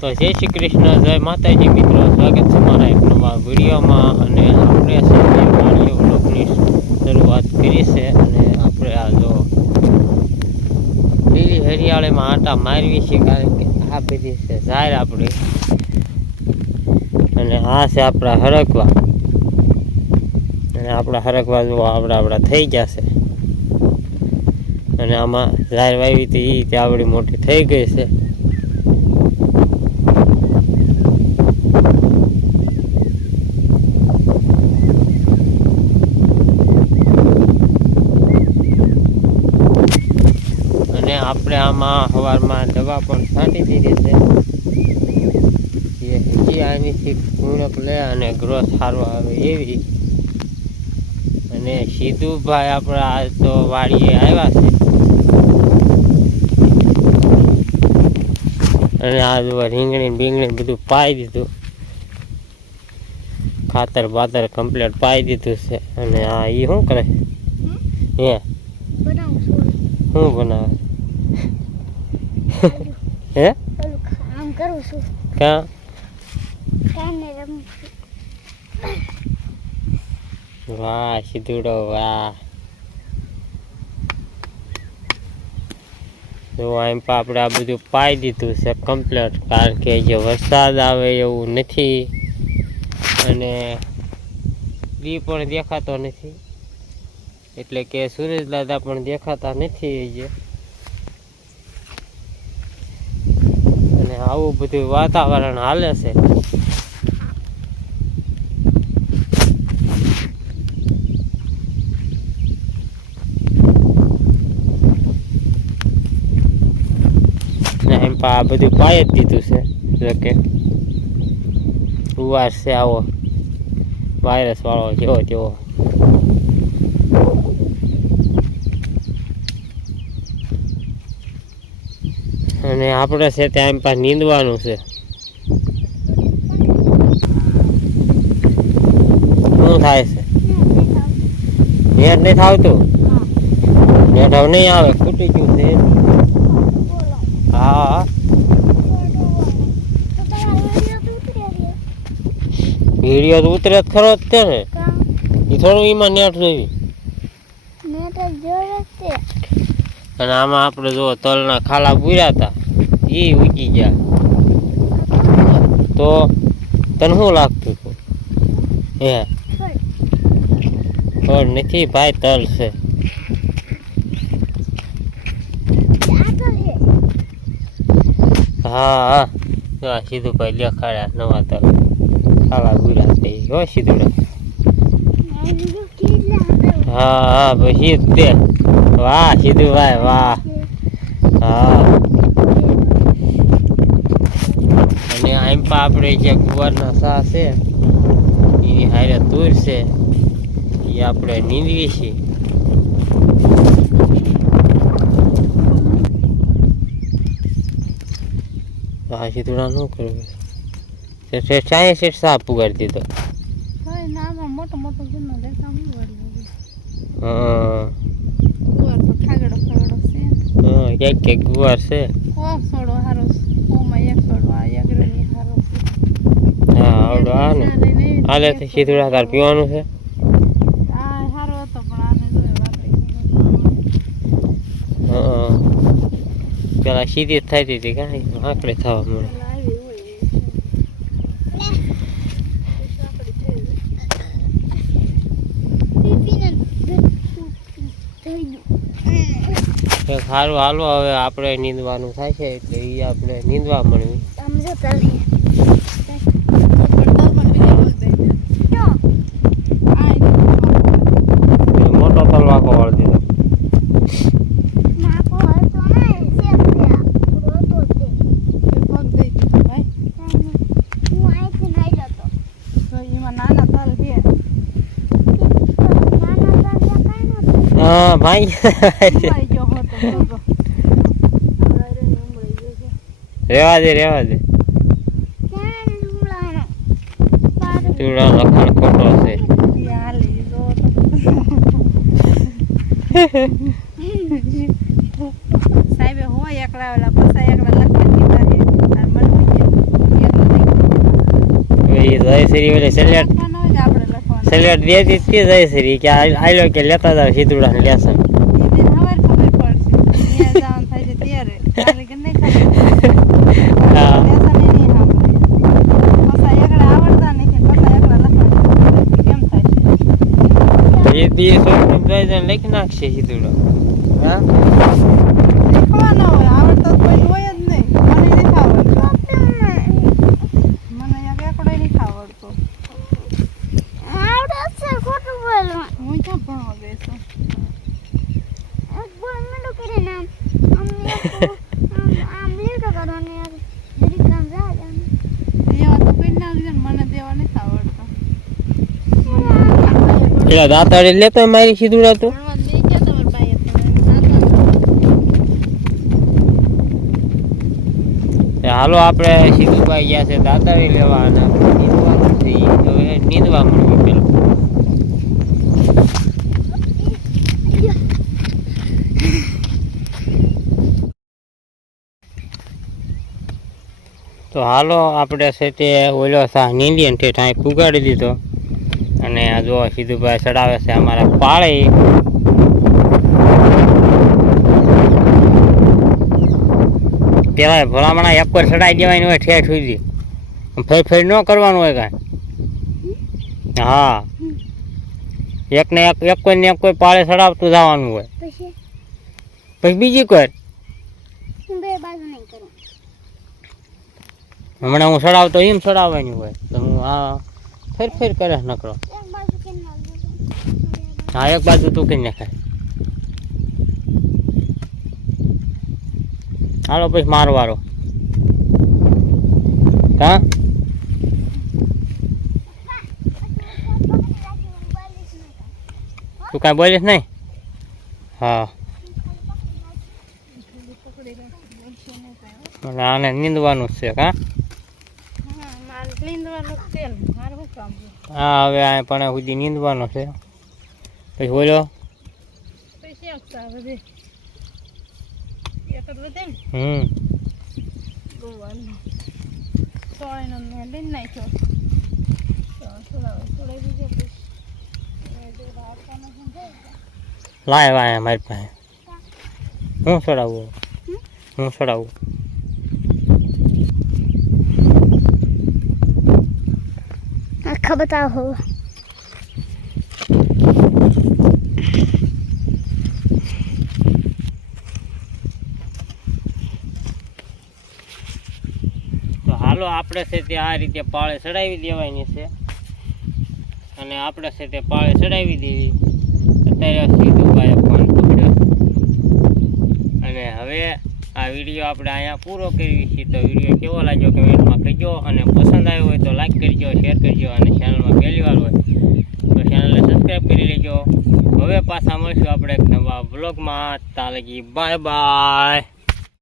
તો જય શ્રી કૃષ્ણ, જય માતાજી મિત્રો, સ્વાગત છે મારા એક નવા વિડીયોમાં. અને આપણે વાડીઓ બ્લોગની શરૂઆત કરી છે. અને આપણે આ જો લીલી હરિયાળીમાં આટા મારવી છે, કારણ કે આ બધી છે ઝાડ આપણી, અને આ છે આપણા હરકવા. અને આપણા હરકવા જો આપણા થઈ ગયા છે. અને આમાં ઝાડ વાવી હતી એ આવડી મોટી થઈ ગઈ છે. આપણે આમાં સવારમાં દવા પણ છાંટી દીધી છે, એ હજી આનીથી પૂર્ણક લે અને ગ્રોથ સારો આવે એવી. અને સીધુભાઈ આપણા આજ તો વાડીએ આવ્યા છે. અને આ જો રીંગણી બીંગણી બધું પાઈ દીધું, ખાતર બાતર કમ્પ્લીટ પાઈ દીધું છે. અને આ એ શું કરે હે, શું બનાવે હે? આમ કરું છું. ક્યાં? વાહ સીધુડો વાહ. તો એમ આપણે આ બધું પાઈ દીધું છે કમ્પ્લીટ, કારણ કે જે વરસાદ આવે એવું નથી. અને દી પણ દેખાતો નથી, એટલે કે સૂરજ દાદા પણ દેખાતા નથી જે. આવું બધું વાતાવરણ હાલે છે. એમ આ બધું પાઈ જ દીધું છે. જોકે ઉવાસ છે આવો વાયરસ વાળો જેવો તેવો. અને આપણે છે ત્યાં એમ પાસે નીંદવાનું છે. શું થાય છે? નેટ નથી આવતું? નેટ હવે નહીં આવે, ખૂટી ગયું છે. હા વિડીયો તો ઉતરે જ ખરો જ છે ને, એ થોડું એમાં નેટ જોઈ. અને આમાં આપણે જો તલના ખાલા પૂર્યા હતા, એ ઉગી ગયા. તો તને શું લાગતું હતું? હે ફળ નથી ભાઈ, તલ છે. હા હા, સીધું ભાઈ દેખાડ્યા નવા તલ ખાલા પૂર્યા છે. હો સીધું. હા હા પછી જ તે. વાહ સીધું ભાઈ વાહ. હા અને આમ પણ આપણે જે ગુવારના શાહ છે એની હારે તૂર છે, એ આપણે નીંદવી છીએ. હા સીધુડા શું કરવું? સાયન્સ સેટ સાફ પુગાડી દીધો. હા ક્યાંક ગુવાર છે. હા આવડો આ ને હાલે તો સીધુડા તાર પીવાનું છે. હા પેલા સીધી જ થતી હતી, કાંઈ આંકડે થવા મળે. સારું હાલો, હવે આપણે નીંદવાનું થાય છે એટલે એ આપણે નીંદવા મળવી. મોટો તલવાકો વાળી દીધો. હા ભાઈ રેવા દે તુડા લખણ ખોટો છે. સાહેબે હોય એકલા ઓલા પૈસા એકલા લખવા દીધા છે. જાય છે ઓલે સેલેટ લખવાનું હોય કે આપણે લખવાનું સેલેટ દેતી તે જાય છે કે આયલો કે લેતા જાવ સીધુડા ને લેસન એ દિન ખબર પડશે ત્યાં જવાનું થાય છે ત્યારે કાલે કે નહીં ખબર હા લેસન એ નહીં સાંભળે પાછા એકડા આવડતા નથી પાછા એકડા લખવાનું કેમ થાય છે એ દી સોમ જાય ને લખી નાખશે સીધુડા હા લખવાનો હોય આવડતો તો કોઈ હોય જ નહીં મને નહીં આવડતો મને એક એકડો નહીં આવડતો આવડે છે ખોટું બોલવું હું ક્યાં ભણવા બેસું એક બોલ મેંડો કરીને આમ લીધો કરવાની યાર જરી કામ જાય દેવા તો કોઈ ના લીધે મને દેવા નથી આવડતો પેલા દાતાડી લેતો મારી સીધુડા તો ભણવા નહીં ગયા તમારા ભાઈએ હાલો આપણે સીધુભાઈ ગયા છે દાતારી લેવા અને નીંદવાનું છે ઈ તો એ નીંદવા મળ્યું પેલું તો હાલો આપણે છે તે ઓલો સા નીંદીને ઠેઠ અહીં પુગાડી દીધો અને આ જો સીધુભાઈ ચડાવે છે અમારા પાળી કહેવાય ભલામણા એક પર ચડાવી દેવાની હોય ઠેઠ સુધી ફેર ન કરવાનું હોય કાંઈ હા એકને એક કોઈને એક કોઈ પાળે ચડાવતું જવાનું હોય પછી પછી બીજી કોઈ હું બે બાજુ નહીં કરું હમણાં હું ચડાવતો એમ ચડાવવાની હોય તો હું આ ફેર કરે નકરો એક બાજુ કેમ નાખજો હા એક બાજુ તું કરી નાખાય હાલો પછી મારવારો હા તું કાંઈ બોલીશ નહીં હા અને આને નીંદવાનું જ છે હા મારે લીંદવાનું છે ને મારે શું કામ છે હા હવે આ પણ સુધી નીંદવાનો છે પછી બોલો પૈસા આપતા બધે એક જ વધે ને ગોવાનું સોળીનો મેં લઈને નાખ્યો સોળાઈ દીધો પછી લાય વાય મારી પાસે હું ચડાવું હું ચડાવું આખા બતાવો તો હાલો આપણે છે તે આ રીતે પાળે ચડાવી દેવાની છે અને આપણે છે તે પાળે ચડાવી દેવી અત્યારે સીધુભાઈએ ફોન પકડ્યો અને હવે આ વિડીયો આપણે અહીંયા પૂરો કરવી છે તો વિડીયો કેવો લાગ્યો કમેન્ટમાં કહેજો અને પસંદ આવ્યો હોય તો લાઈક કરજો શેર કરજો અને ચેનલમાં પહેલી વાર હોય તો ચેનલને સબસ્ક્રાઈબ કરી લેજો હવે પાછા મળશું આપણે એક નવા બ્લોગમાં ત્યાં લગી બાય બાય